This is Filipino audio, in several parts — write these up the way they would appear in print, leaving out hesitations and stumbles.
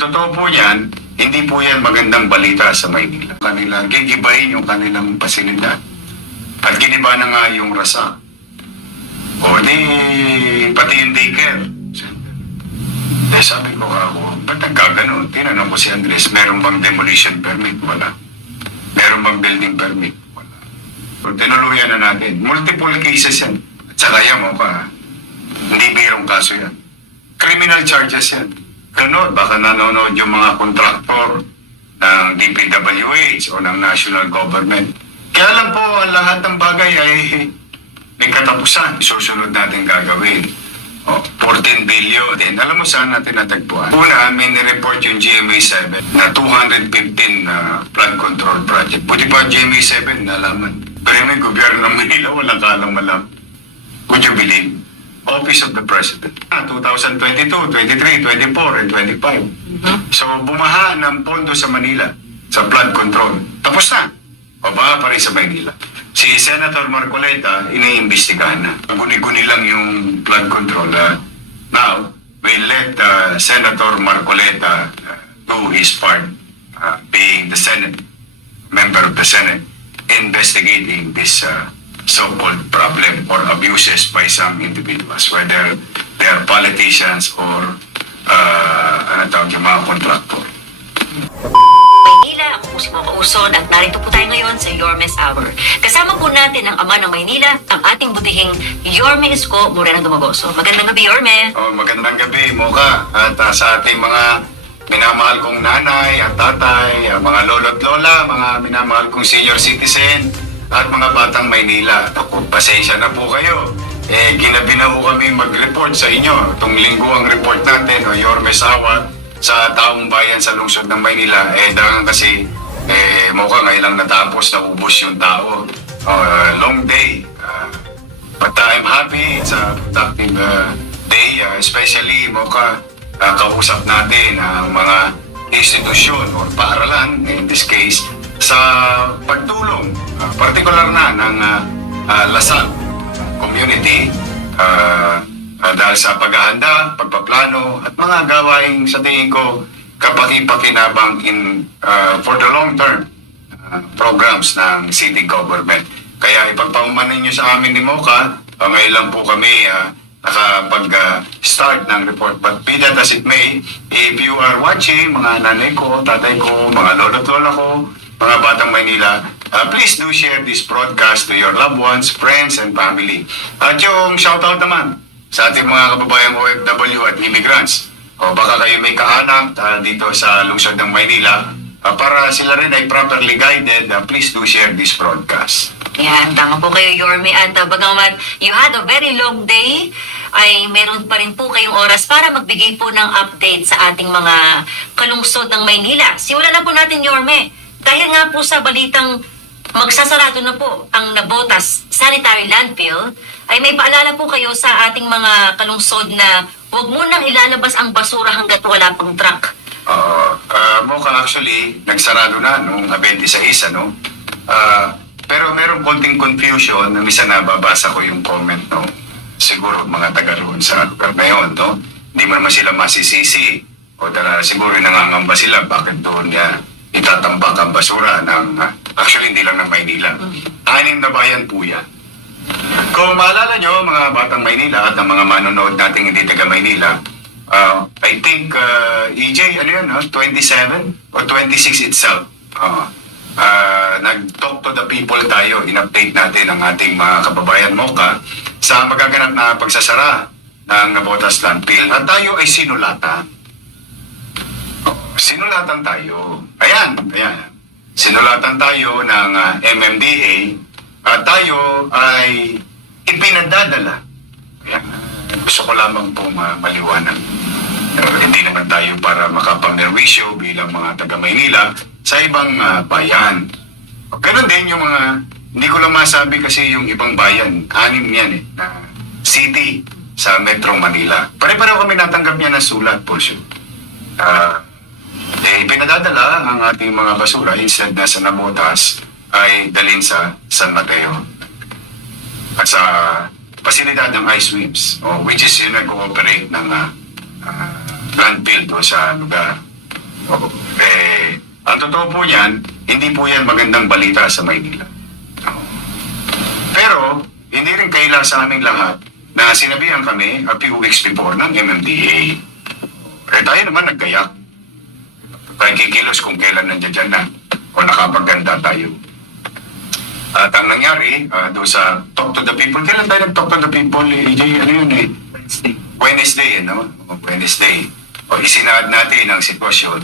totoo po yan, hindi po yan magandang balita sa Maynila. Kanila, gigibahin yung kanilang pasilidad. At giniba na nga yung rasa. O di, pati yung daycare. Eh sabi ko ako, ba't nagkaganon? Tinanong ko si Andres, meron bang demolition permit? Wala. Meron bang building permit? Wala. So, tinuluyan na natin. Multiple cases yan. At saka yan mo ka, hindi birong kaso yan. Criminal charges yan. Ganun, baka nanonood yung mga kontraktor ng DPWH o ng national government. Kaya lang po, ang lahat ng bagay ay may katapusan. Susunod natin gagawin. O, 14 billion din. Alam mo saan natin natagpuan? Una, may nireport yung GMA7 na 215 na flood control project. Buti pa GMA7 nalaman. Pero may gobyerno ng Manila, walang kalang malam. Would you believe? Office of the President. 2022, 23, 24, and 25. So, bumaha ng pondo sa Manila sa flood control. Tapos na. O baha pa rin sa Manila. Si Senator Marcoleta, iniimbestigahan na. Guni-guni lang yung flood control. Now, we let Senator Marcoleta do his part, being the Senate, member of the Senate, investigating this so-called problem or abuses by some individuals, whether they are politicians or yung mga kontraktor. Maynila, ako po si Mama Usod at narito po tayo ngayon sa Yormes Hour. Kasama po natin ang ama ng Maynila, ang ating butihing Yorme Isko Moreno Dumagoso. Magandang gabi, Yorme. Oh, magandang gabi, Mocha. At sa ating mga minamahal kong nanay at tatay, mga lolo't lola, mga minamahal kong senior citizen, at mga batang Maynila. Ako, pasensya na po kayo. Ginabi na po kami mag-report sa inyo. Itong linggo ang report natin, Yormes Hour, sa taong bayan sa lungsod ng Maynila. Dahil kasi, mukha ngayon lang natapos, naubos yung tao. Long day. But I'm happy. It's a productive day. Especially, mukha kausap natin ang mga institusyon o paaralan, in this case, sa pagtulong, particular na ng Lasal community dahil sa paghahanda, pagpaplano at mga gawaing sa tingin ko kapaki-pakinabang for the long term programs ng city government. Kaya ipagpaumanin nyo sa amin ni Mocha, ngayon lang po kami nakapag-start ng report. But be that as it may, if you are watching, mga nanay ko, tatay ko, mga lolo't lola ko, mga batang Maynila, please do share this broadcast to your loved ones, friends, and family. At yung shoutout naman sa ating mga kababayang OFW at immigrants. O baka kayo may kaanak dito sa lungsod ng Maynila, para sila rin ay properly guided, please do share this broadcast. Yan, tama po kayo, Yorme. At bagamat you had a very long day, ay meron pa rin po kayong oras para magbigay po ng update sa ating mga kalungsod ng Maynila. Simulan na po natin, Yorme. Dahil nga po sa balitang magsasarado na po ang Nabotas Sanitary Landfill, ay may paalala po kayo sa ating mga kalungsod na huwag munang ilalabas ang basura hanggat wala pang truck. Mukhang actually, nagsarado na noong 26, ano? Pero merong konting confusion na misa nababasa ko yung comment, no? Siguro mga taga roon sa lugar na yun, no? Hindi mo naman sila masisisi. O siguro nangangamba sila, bakit doon niya itatambak ang basura ng, actually hindi lang ng Maynila. 6 na bayan po yan. Kung maalala nyo, mga batang Maynila at ang mga manonood nating hindi taga Maynila, I think, EJ, ano yun, 27 or 26 itself. Nag-talk to the people tayo, in-update natin ang ating mga kababayan Mocha sa magaganap na pagsasara ng Nabotas Landfill. At tayo ay sinulatan. Sinulatan tayo. Ayan. Sinulatan tayo ng MMDA at tayo ay ipinadadala. Ayan. Gusto ko lamang po maliwanag. Hindi naman tayo para makapamerwisyo bilang mga taga Maynila sa ibang bayan. Ganon din yung mga, hindi ko lang masabi kasi yung ibang bayan, 6 yan na city sa Metro Manila. Pare-pareho kami natanggap niya ng sulat po siya. Pinadadala ang ating mga basura instead na sa Nabotas ay dalhin sa San Mateo at sa pasilidad ng iSwims, which is yung nag-ooperate ng landfill do sa lugar. Ang totoo po yan, hindi po yan magandang balita sa Maynila. Pero, hindi rin kaila sa aming lahat na sinabihan kami a few weeks before ng MMDA. Tayo naman naggayak. Tayo kikilos kung kailan nandiyan na o nakapaganda tayo. At ang nangyari, doon sa Talk to the People, kailan tayo nag-Talk to the People, AJ? Ano yun eh? Wednesday, no? Wednesday. O isinahad natin ang sitwasyon.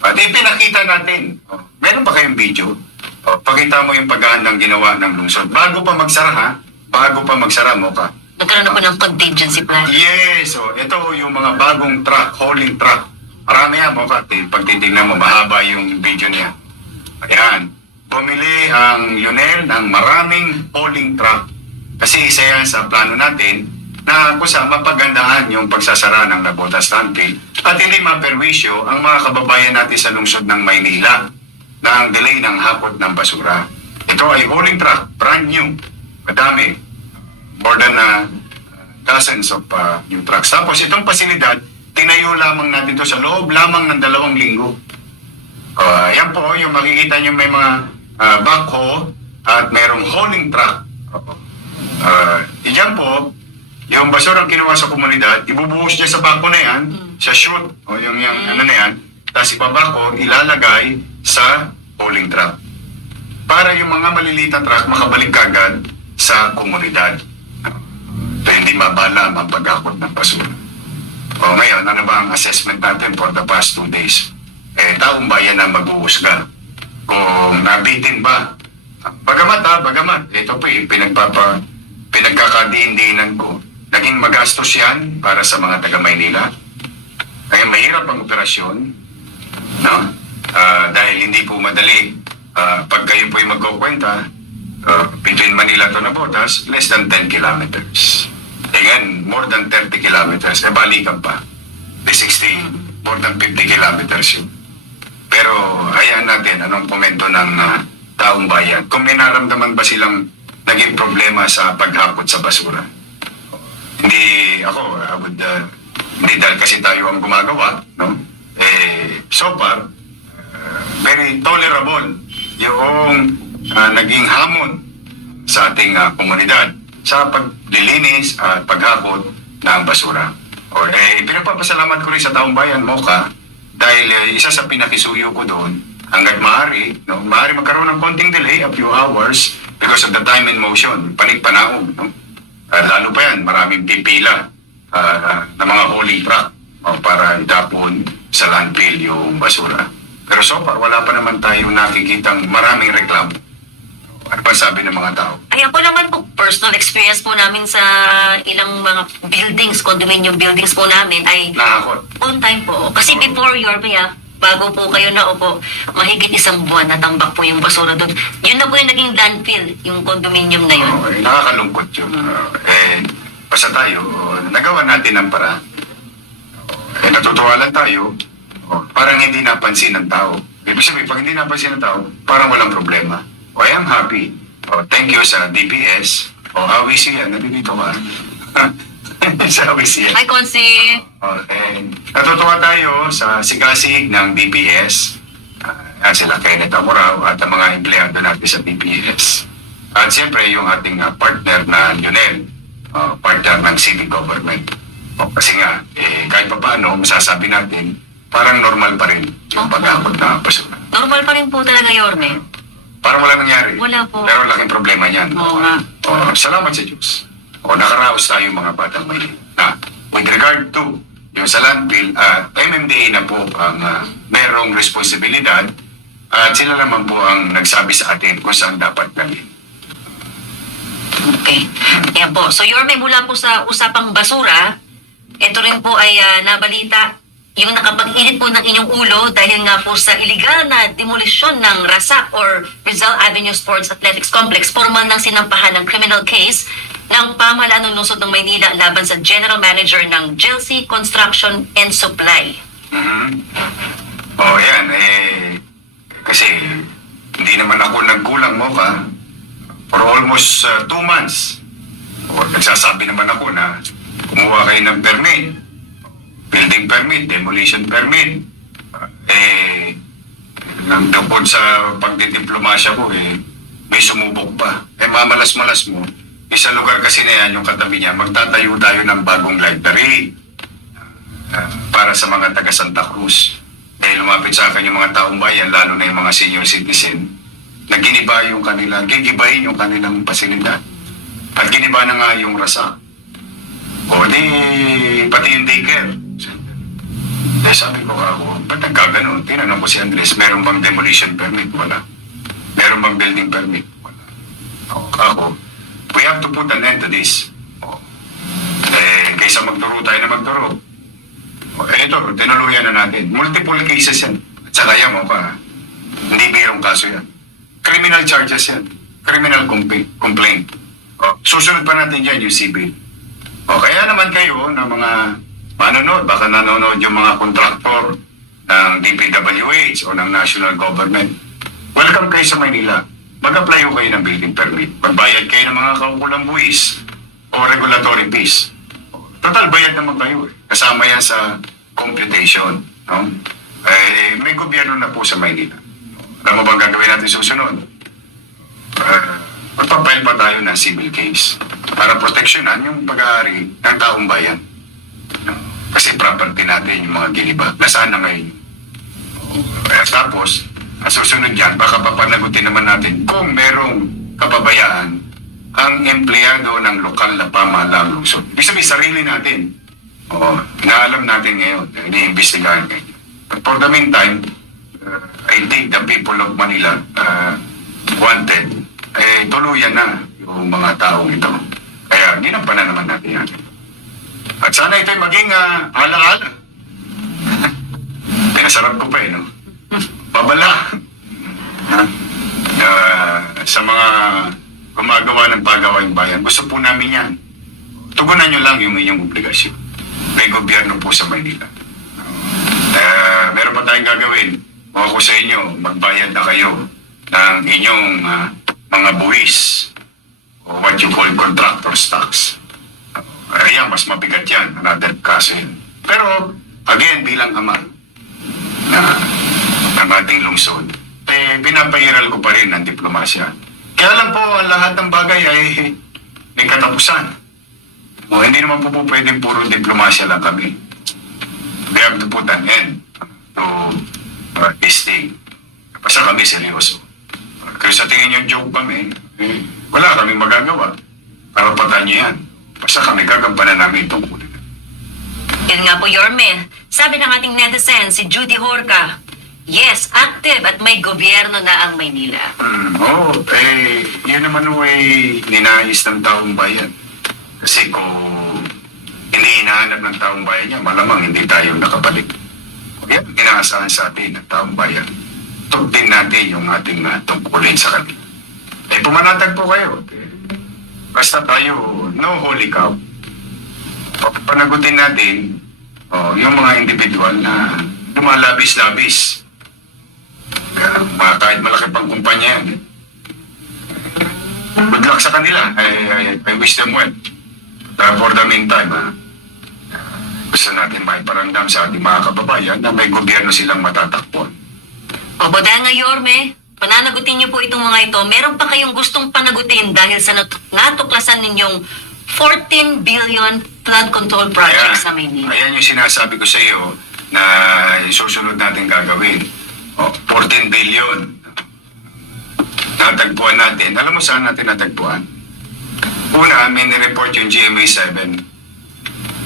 At ipinakita natin. Meron ba kayong video? Pakita mo yung paghahandang ginawa ng lungsod. Bago pa magsara, ha? Bago pa magsara mo ka. Nagkaroon ako ng contingency plan. Yes, so ito yung mga bagong truck, hauling truck. Marami yan, pag titignan mo, mahaba yung video niya. Ayan, bumili ang Lionel ng maraming hauling truck. Kasi isa yan sa plano natin na kung saan mapagandaan yung pagsasara ng Nabota Standpill at hindi maperwisyo ang mga kababayan natin sa lungsod ng Maynila na ang delay ng hapot ng basura. Ito ay hauling truck, brand new, madami. More than dozens of new trucks. Tapos itong pasilidad, tinayo lamang natin ito sa loob lamang ng 2 linggo. Yan po, yung makikita nyo may mga backhoe at mayroong hauling truck. Diyan po, yung basura ang kinuha sa komunidad, ibubuhos niya sa backhoe na yan, sa chute, o yung ano na yan, tapos ibabako, ilalagay sa hauling truck. Para yung mga maliliit na truck makabalik kagad sa komunidad. Na hindi mabala ang pag-akot ng basura. O ngayon, ano ba ang assessment natin for the past 2 days? Taong bayan na maghuhusga. Kung nabitin ba? Bagamat, ito po yung pinagkakadiin-diinan ko. Naging magastos yan para sa mga taga-Maynila. Kaya mahirap ang operasyon, no? Dahil hindi po madali. Pag kayo po'y magkukwenta, between Manila to Navotas, less than 10 kilometers. Again, more than 30 kilometers. Balikan pa. The 16, more than 50 kilometers yun. Pero hayaan natin anong komento ng taong bayan. Kung may naramdaman ba silang naging problema sa paghapot sa basura. Hindi ako, hindi dahil kasi tayo ang gumagawa, no? So far, very tolerable yung naging hamon sa ating komunidad sa paglilinis at paghapot ng basura. Pinagpapasalamat ko rin sa taong bayan, Mocha, dahil isa sa pinakisuyo ko doon, hanggat maaari, no, maaari magkaroon ng konting delay, a few hours, because of the time and motion, panig-panaog. No? Lalo pa yan, maraming pipila na mga hauling truck para itapon sa landfill yung basura. Pero so far, wala pa naman tayong nakikitang maraming reklamo. Ano pa sabi ng mga tao? Ay, ako naman po, personal experience po namin sa ilang mga buildings, condominium buildings po namin ay Nakakot. on time po. Kasi before your bago po kayo naupo, mahigit 1 buwan natambak po yung basura doon. Yun na po yung naging landfill, yung condominium na yun. Nakakalungkot yun. Basta tayo, nagawa natin ang paraan. Natutuwa lang tayo, parang hindi napansin ng tao. Ibig sabihin, pag hindi napansin ng tao, parang walang problema. I am happy. Thank you sa DPS. AWC yan. Nandito ka. Sa AWC yan. Hi, Konsi. Natutuwa tayo sa sigasig ng DPS. Sila Kenneth Amorao at ang mga empleyado natin sa DPS. At siyempre yung ating partner na Lionel. Partner ng city government. Kasi nga, kahit pa paano, masasabi natin, parang normal pa rin yung pag-abot na basura. Normal pa rin po talaga, Yorme. Parang wala nangyari. Wala po. Pero laking problema niyan. Oo nga. Salamat sa Diyos. Nakaraos tayo mga batang Maynila. With regard to yung sa landfill, MMDA na po ang merong responsibilidad at sila naman po ang nagsabi sa atin kung saan dapat gawin. Okay. Yan po. So, Yorme, mula po sa usapang basura, ito rin po ay nabalita yung nakapag-init po ng inyong ulo dahil nga po sa illegal na demolisyon ng RASAC or Rizal Avenue Sports Athletics Complex, formal ng sinampahan ng criminal case ng pamahalaan ng lungsod ng Maynila laban sa General Manager ng Chelsea Construction and Supply. Yan. Kasi hindi naman ako nagkulang mo ka for almost 2 months. Nagsasabi naman ako na kumuha kayo ng permit. Building permit, demolition permit. bukod sa pagdidiplomasya ko, may sumubok pa. Mamalas-malas mo, isang lugar kasi na yan, yung katabi niya, magtatayo tayo ng bagong library para sa mga taga Santa Cruz. Dahil lumapit sa akin yung mga taong bayan, lalo na yung mga senior citizen, na giniba yung kanilang, gigibahin yung kanilang pasilidad. At giniba na nga yung rasa. O di, pati yung daycare. Eh, sabi ko ako, ba't nagkaganon? Tinanong ko si Andres, meron bang demolition permit? Wala. Meron bang building permit? Wala. Ako, we have to put an end to this. Kaysa magturo tayo na magturo. Ito, tinuluyan na natin. Multiple cases yan. At saka yan mo pa, hindi mayroong kaso yan. Criminal charges yan. Criminal complaint. Susunod pa natin yan yung civil. Kaya naman kayo na mga manonood, baka nanonood yung mga kontraktor ng DPWH o ng national government. Welcome kayo sa Maynila. Mag-apply ko kayo ng building permit. Magbayad kayo ng mga kaukulang buwis o regulatory fees. Total, bayad naman kayo. Kasama yan sa computation. No? May gobyerno na po sa Maynila. Alam mo bang gagawin natin susunod? Magpapail pa tayo ng civil case para proteksyonan yung pag-aari ng taong bayan. Kasi property natin yung mga giniba. Nasaan na ngayon? Tapos, ang susunod yan, baka papanagutin naman natin kung merong kapabayaan ang empleyado ng lokal na pamahalaang lungsod. Ibig sabihin, sarili natin. Inaalam natin ngayon, iniimbestigahan ngayon. But for the meantime, I think the people of Manila wanted, tuluyan na yung mga taong ito. Kaya, ginampanan naman natin yan. At sana ito'y maging alaala. Pinasarap ko pa no? Babala. Sa mga gumagawa ng paggawaing bayan, gusto po namin yan. Tugunan nyo lang yung inyong obligasyon. May gobyerno po sa Maynila. Meron pa tayong gagawin. Kung ako sa inyo, magbayad na kayo ng inyong mga buwis o what you call contractor's tax. Ayan, mas mabigat yan. Another kaso yun. Pero, again, bilang ama ng ating lungsod, pinapahiral ko pa rin ang diplomasya. Kaya lang po, ang lahat ng bagay ay may katapusan. Hindi naman po pwedeng puro diplomasya lang kami. We have to put an end to this thing. Basta kami seryoso. Kaya sa tingin yung joke kami, wala kami magagawa. Karapatan niyo yan. Basta kami gagampanan namin itong kulin. Yan nga po, Yorme. Sabi ng ating netizen, si Judy Horca, yes, active at may gobyerno na ang Maynila. Yan naman ay ninais ng taong bayan. Kasi kung hindi hinahanap ng taong bayan niya, malamang hindi tayo nakabalik. Yan, inaasahan sa atin ng taong bayan. Tugtin natin yung ating tungkulin sa kanila. Pumanatag po kayo. Basta tayo, no holy cow. Panagutin natin yung mga individual na mga labis-labis. Kahit malaki pang kumpanya yan. Good luck sa kanila. I wish them well. For the meantime, gusto natin maiparamdam sa ating mga kababayan na may gobyerno silang matatakpon. Opo, dahil nga, Yorme, pananagutin niyo po itong mga ito. Meron pa kayong gustong panagutin dahil sa natuklasan ninyong 14 billion flood control project sa Maynila. Ayan yung sinasabi ko sa iyo na susunod natin gagawin. 14 billion. Natagpuan natin. Alam mo saan natin natagpuan? Una, may nireport yung GMA7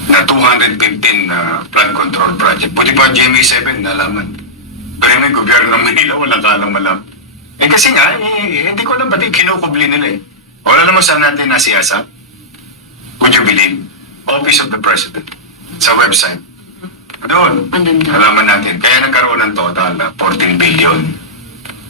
na 215 flood control project. Buti pa GMA7 nalaman. Kaya may gobyerno ng Manila, walang kalam-alam. Kasi nga, hindi ko alam pati kinukubli nila Wala naman saan natin nasiyasa. Would you believe? Office of the President. Sa website. Doon. Alaman natin. Kaya nagkaroon ng total na 14 billion.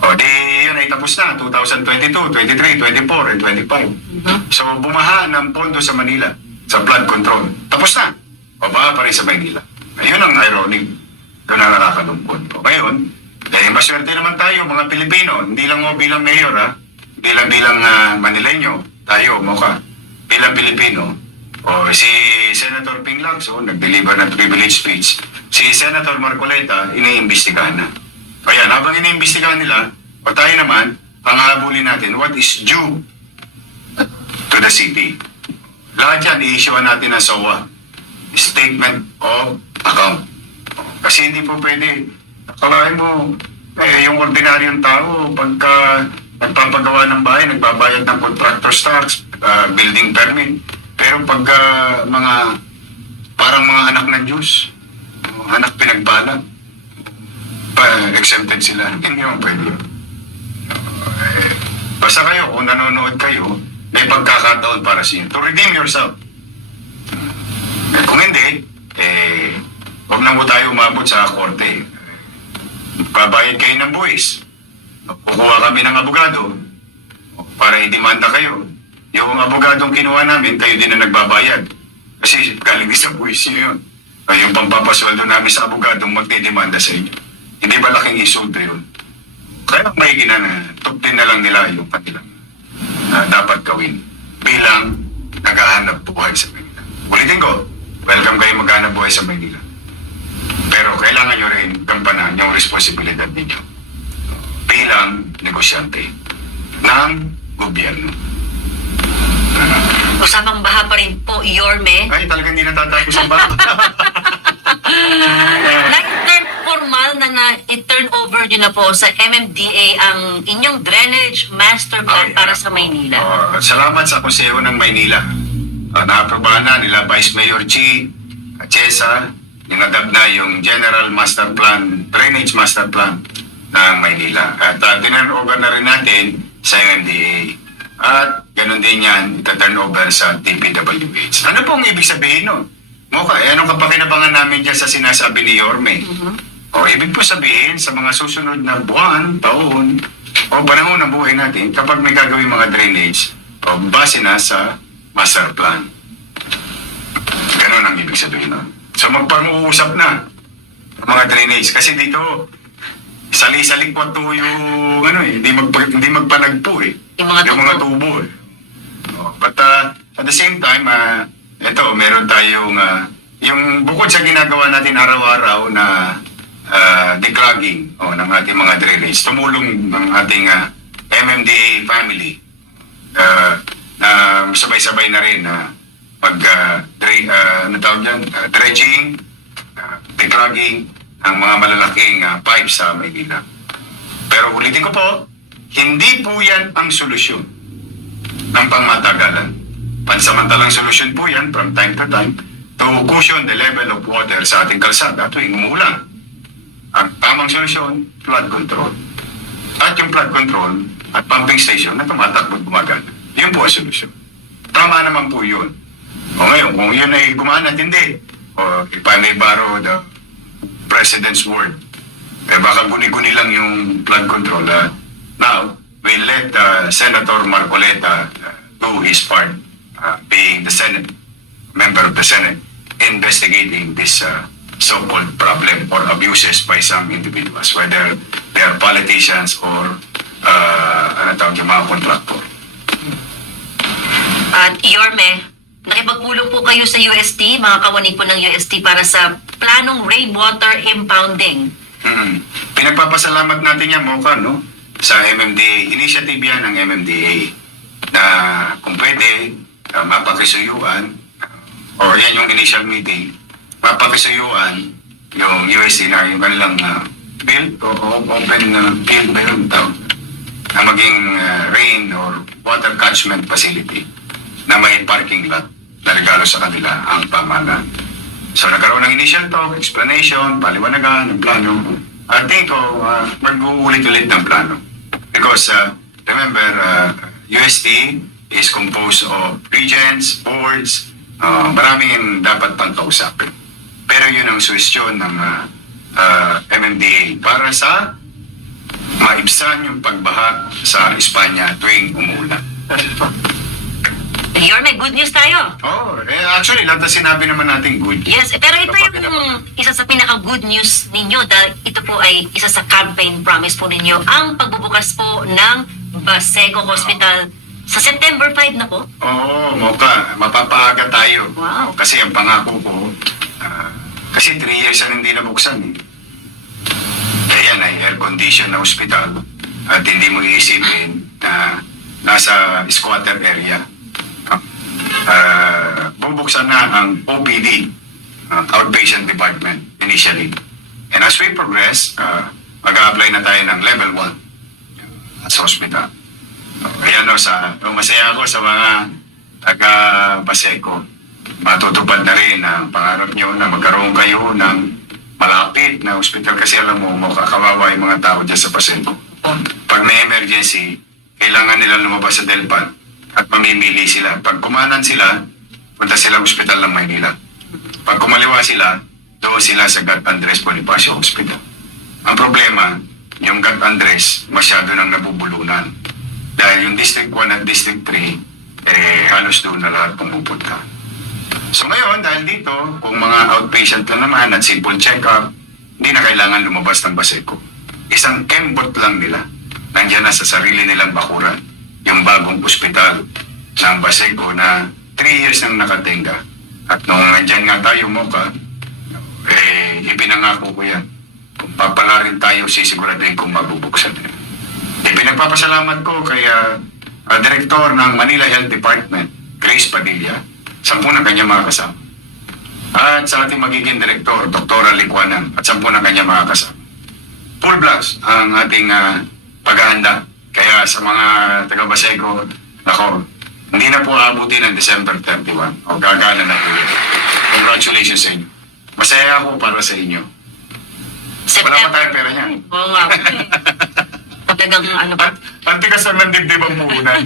Di yun ay tapos na. 2022, 23, 24, and 25. So, bumaha ng pondo sa Manila sa flood control. Tapos na. Baha pa rin sa Manila. Ayun ang ironic. Doon ang nakakalungkot. Ngayon, maswerte naman tayo, mga Pilipino. Hindi lang mo bilang mayor, Hindi lang bilang Manileño. Tayo, mukha. Bilang Pilipino. Si Senator Ping Lacson, nag-deliver ng privilege speech. Si Senator Marcoleta, iniimbestigahan na. Kaya habang iniimbestigahan nila, o tayo naman, panghabulin natin what is due to the city. Lahat yan, i-issuean natin ng SOA, Statement of Account. Kasi hindi po pwede. Akalain mo, yung ordinaryong tao, pagka nagpapagawa ng bahay, nagbabayad ng contractor's tax, building permit. Pero pagka parang mga anak ng Diyos, anak pinagbalag, exempted sila. Hindi mo pwede yun. Basta kayo, kung nanonood kayo, may pagkakataon para sa inyo to redeem yourself. Kung hindi, huwag lang po tayo umabot sa korte. Babayad kayo ng buwis. Kukuha kami ng abogado para i-demanda kayo. Yung abogadong kinuha namin, kayo din na nagbabayad. Kasi galing din sa buwis nyo yun. Yung pampapasweldo namin sa abogadong magdidemanda sa inyo. Hindi ba laking insulto yun? Kaya may tupin na lang nila yung kanilang dapat gawin bilang naghahanap buhay sa Manila. Ulitin ko, welcome kayo maghahanap buhay sa Manila. Pero kailangan nyo rin gampanan yung responsibilidad ninyo bilang negosyante ng gobyerno. Usapang baha pa rin po, Yorme. Ay, talagang hindi natatapos ang bato. Na-turn formal na i-turn over nyo na po sa MMDA ang inyong drainage master plan para sa Maynila. Salamat sa Konseho ng Maynila. Naaprobahan na nila Vice Mayor G. Chesa, ninadab na yung General Master Plan, Drainage Master Plan ng Maynila. At turn over na rin natin sa MMDA. At ganun din yan, ita-turn over sa DPWH. Ano pong ibig sabihin nun? Anong kapakinabangan namin dyan sa sinasabi ni Yorme? Ibig po sabihin sa mga susunod na buwan, taon, o panahon ng buhay natin, kapag may gagawin mga drainage, base na sa master plan. Ganun ang ibig sabihin nun. So magpang-uusap na ang mga drainage. Kasi dito, sali-salikwat to yung hindi magpanagpo Yung mga tubo But at the same time, meron tayong yung bukod sa ginagawa natin araw-araw na declogging ng ating mga drainage, tumulong ng ating MMDA family na sabay-sabay na rin na dredging, declogging ang mga malalaking pipes sa Maynila. Pero ulitin ko po, hindi po yan ang solusyon ng pangmatagalan. Pansamantalang solusyon po yan from time to time to cushion the level of water sa ating kalsada tuwing umuulan. Ang tamang solusyon, flood control. At yung flood control at pumping station na tumatakbo at gumagana. Yun po ang solusyon. Tama naman po yun. O ngayon, kung yun ay gumana at hindi, o if I may borrow the President's word, baka guni-guni lang yung flood control. Now, we let Senator Marcoleta do his part, being the Senate, member of the Senate, investigating this so-called problem or abuses by some individuals, whether they are politicians or yung mga contractor. At Yorme, nakipagpulong po kayo sa UST, mga kawani po ng UST para sa planong rainwater impounding. Pinagpapasalamat natin yan, Mocha, no? Sa MMDA. Initiative yan ng MMDA na kung pwede, mapakisuyuan, or yan yung initial meeting, mapakisuyuan yung UST na yung kanilang build o open field na yun tawag, na maging rain or water catchment facility na may parking lot na regalo sa kanila ang pamahalaan. So nagkaroon ng initial talk, explanation, paliwanagan, ng plano. I think mag-uulit-ulit ng plano. Because remember, UST is composed of regions, boards, maraming dapat pang kausapin. Pero yun ang suwestyon ng MMDA para sa maibsan yung pagbaha sa Espanya tuwing umuulan. Yorme, good news tayo. Actually, lahat na sinabi naman natin good. Yes, pero ito yung isa sa pinaka-good news ninyo dahil ito po ay isa sa campaign promise po ninyo, ang pagbubukas po ng Baseco Hospital sa September 5 na po. Mocha, mapapaaga tayo. Wow. Kasi ang pangako ko, kasi 3 years na hindi nabuksan. Ayan, air-conditioned na ospital at hindi mo iisipin na nasa squatter area. Bubuksan na ang OPD, Outpatient Department, initially. And as we progress, mag-a-apply na tayo ng level 1 sa hospital. Ayan o, masaya ako sa mga taga-Paseco. Matutupad na rin ang pangarap nyo na magkaroon kayo ng malapit na hospital kasi alam mo, makakawawa yung mga tao dyan sa Paseco. Pag may emergency, kailangan nila lumabas sa Delpan at mamimili sila. Pag kumanan sila, punta sila hospital ng Maynila. Pag kumaliwa sila, doon sila sa Gat Andres Bonifacio Hospital. Ang problema, yung Gat Andres, masyado nang nabubulunan. Dahil yung District 1 at District 3, halos doon na lahat pumupunta. So ngayon, dahil dito, kung mga outpatient lang naman at simple check-up, hindi na kailangan lumabas ng Paseco. Isang kembot lang nila, nandiyan na sa sarili nilang bakuran, yung bagong ospital ng Paseco na 3 years nang nakatenga. At nung nandyan nga tayo, Mocha, ipinangako ko yan. Kung papalarin tayo, sisiguraduhin kung mabubuksan. Pinagpapasalamat ko kay Director ng Manila Health Department, Grace Padilla, 10 na kanya mga kasama. At sa ating magiging Director, Dr. Licuanan, at 10 na kanya mga kasama. Full blast ang ating paghahanda. Kaya sa mga taga-Baseco, nako, hindi na po aabutin ng December 31. O gagana na po. Congratulations sa inyo. Masaya ako para sa inyo. Wala pa tayong pera niya. Oo nga. Talagang ano ba? Pantikas ang nandibdib ang puhunan.